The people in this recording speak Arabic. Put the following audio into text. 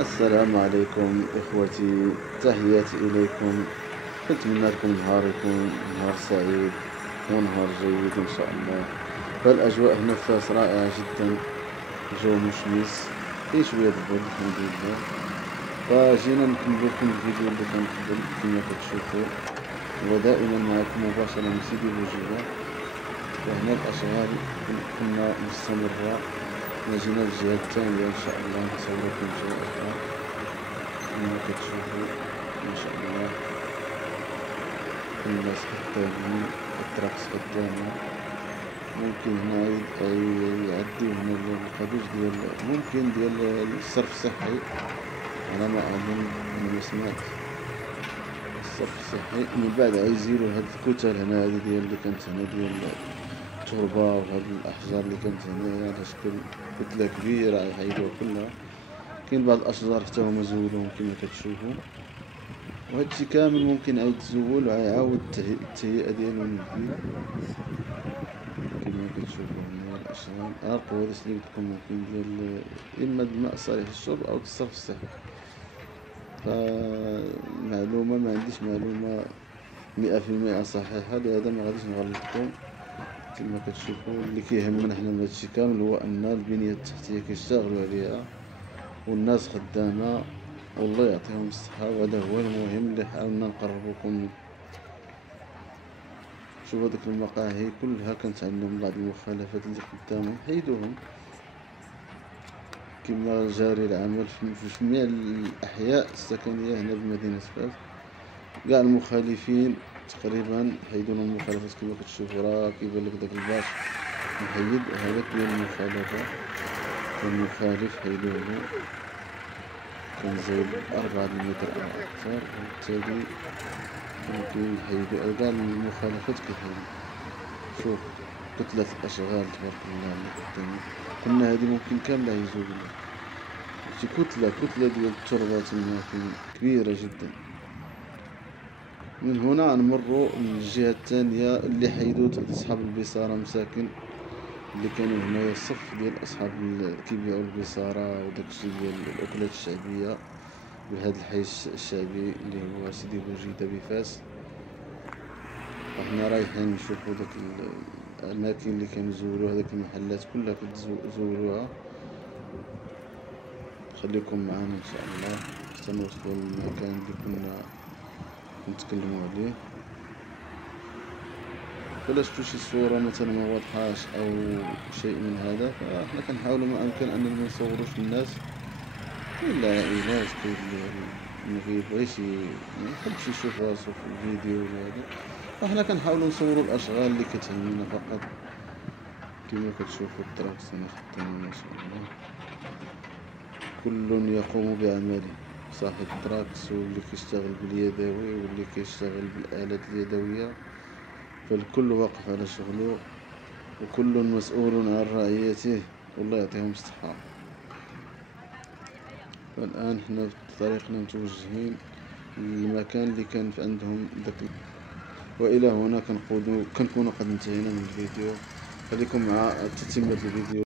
السلام عليكم إخوتي، تحياتي إليكم. نتمنى لكم نهار يكون نهار سعيد ونهار جيد إن شاء الله. فالأجواء هنا في فاس رائعة جدا، جو مشمس، فيه شوية برد الحمد لله. فجينا نكمل لكم الفيديو اللي كان قبل كما كتشوفوا، ودائما معكم مباشرة من سيدي بوجيبة. وهنا الأشغال كنا مستمرة، جينا الجهة الثانية إن شاء الله نصور لكم جهة أخرى كما كتشوفوا ما شاء الله. الناس خدامين، التراكس خدامة. ممكن هنا يعديو هنا القضيش ديال الصرف الصحي، على ما أظن أنا سمعت الصرف الصحي. من بعد عايزيرو هاد الكتل هنا هادي ديال اللي كانت هنا ديال التربة وهاد الأحجار اللي كانت هنايا على شكل كتلة كبيرة يحيدوها كلها. كاين بعض الأشجار حتى هما زولوهم كما كتشوفوا، وهادشي كامل ممكن عاود تزول ويعاود التهيئة ديالو من جديد كما كتشوفوا. هنا الأشغال القوادس اللي قلت لكم ممكن ديال إما الماء صالح للشرب أو الصرف الصحي. فمعلومة ما عنديش معلومة 100% صحيحة، لهذا ما غاديش نغلطكم. كما كتشوفوا اللي كيهمنا حنا من هادشي كامل هو أن البنية التحتية كيشتغلوا عليها والناس خدامة، والله يعطيهم الصحة. وهذا هو المهم اللي حاولنا نقربوكم. شوفوا هذوك المقاهي كلها كانت عندهم بعض المخالفات اللي قدامهم حيدوهم، كما جاري العمل في جميع الأحياء السكنية هنا بمدينة فاس. كاع المخالفين تقريبا حيدوا لهم المخالفات كما كتشوفوا. راه كيبان لك داك الباش محيد، هذاك ديال المخالفة. المخالف حيدوه كان زايد 4 متر أو أكثر، وبالتالي ممكن يحيدو كاع المخالفات كيحيدو. شوف كتلة الأشغال تبارك الله اللي قدامي، قلنا هادي ممكن كاملة يزولو. شي كتلة ديال التربة تما كبيرة جدا. من هنا نمروا للجهة الثانية اللي حيدو أصحاب البصارة مساكن اللي كانوا هنايا، الصف ديال أصحاب كيبيعوا البصارة وداكشي ديال الأكلات الشعبية بهذا الحي الشعبي اللي هو سيدي بوجيدة بفاس. وحنا رايحين نشوفوا داك الأماكن اللي كانوا يزولوها، داك المحلات كلها كتزولوها. خليكم معنا إن شاء الله حتى نوصلوا للمكان اللي كنا نتكلموا عليه. فلا شفتوا شي صورة مثلا ما واضحاش أو شيء من هذا، فاحنا كنحاولوا ما أمكن أننا ما نصوروش الناس. كاين العائلات، كاين اللي مكيبغيش ما يحبش يشوف راسو في الفيديو ولا هذا، فاحنا كنحاولوا نصوروا الأشغال اللي كتهمنا فقط. كما كتشوفوا التراكس هنا خدام ما شاء الله، كل يقوم بعمله، صاحب التراكس واللي كيشتغل باليدوي واللي كيشتغل بالآلات اليدوية، فالكل واقف على شغله وكل مسؤول عن رعيته، والله يعطيهم الصحة. فالآن حنا في طريقنا متوجهين للمكان اللي كان في عندهم داك. وإلى هنا كنكون قد انتهينا من الفيديو. خليكم مع تتمة الفيديو.